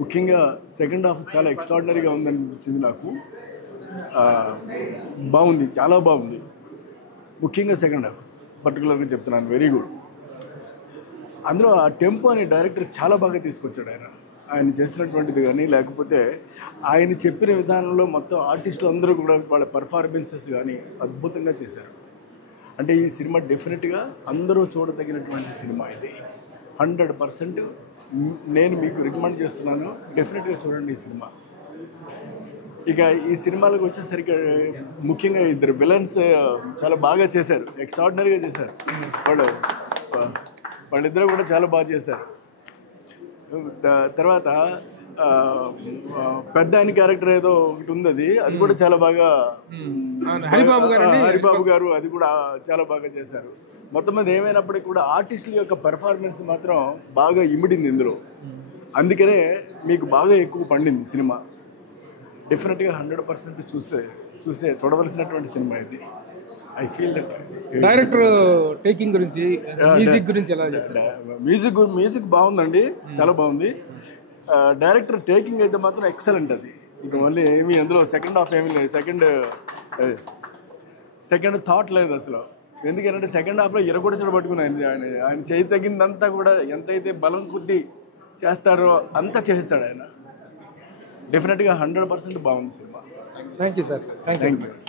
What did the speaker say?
ముఖ్యంగా second half చాలా ఎక్స్ట్రాడినరీగా ఉందనిపించింది నాకు. బాగుంది, చాలా బాగుంది. ముఖ్యంగా సెకండ్ హాఫ్ పర్టికులర్గా చెప్తున్నాను, వెరీ గుడ్. అందులో ఆ టెంపో అనే డైరెక్టర్ చాలా బాగా తీసుకొచ్చాడు. ఆయన చేసినటువంటిది కానీ, లేకపోతే ఆయన చెప్పిన విధానంలో మొత్తం ఆర్టిస్టులు అందరూ కూడా వాళ్ళ పర్ఫార్మెన్సెస్ కానీ అద్భుతంగా చేశారు. అంటే ఈ సినిమా డెఫినెట్గా అందరూ చూడదగినటువంటి సినిమా ఇది. 100% నేను మీకు రికమెండ్ చేస్తున్నాను, డెఫినెట్గా చూడండి ఈ సినిమా. ఇక ఈ సినిమాలకు వచ్చేసరికి ముఖ్యంగా ఇద్దరు విలన్స్ చాలా బాగా చేశారు, ఎక్స్ట్రాడినరీగా చేశారు. వాళ్ళిద్దరూ కూడా చాలా బాగా చేశారు. తర్వాత పెద్ద ఆయన క్యారెక్టర్ ఏదో ఒకటి ఉంది, అది కూడా చాలా బాగా, హరిబాబు గారు అది కూడా చాలా బాగా చేశారు. మొత్తం మీద ఏమైనప్పటికీ కూడా ఆర్టిస్టుల యొక్క పెర్ఫార్మెన్స్ మాత్రం బాగా ఇమిడింది ఇందులో. అందుకనే మీకు బాగా ఎక్కువ పండింది సినిమా. డెఫినెట్గా 100% చూడవలసినటువంటి సినిమా ఇది. I feel that. Director taking గురించి, మ్యూజిక్ గురించి ఎలా చెప్తారు? మ్యూజిక్ బాగుందండి, చాలా బాగుంది. డైరెక్టర్ టేకింగ్ అయితే మాత్రం ఎక్సలెంట్. అది ఇక మళ్ళీ ఏమి అందులో సెకండ్ హాఫ్ ఏమీ లేదు, సెకండ్ థాట్ లేదు అసలు. ఎందుకంటే సెకండ్ హాఫ్లో ఇరగొడిసలు పట్టుకున్నాను. ఆయన చేయి తగ్గిందంతా కూడా ఎంతైతే బలం కొద్దీ చేస్తారో అంతా చేస్తాడు ఆయన. డెఫినెట్గా 100% బాగుంది cinema. Thank you sir. Thank you.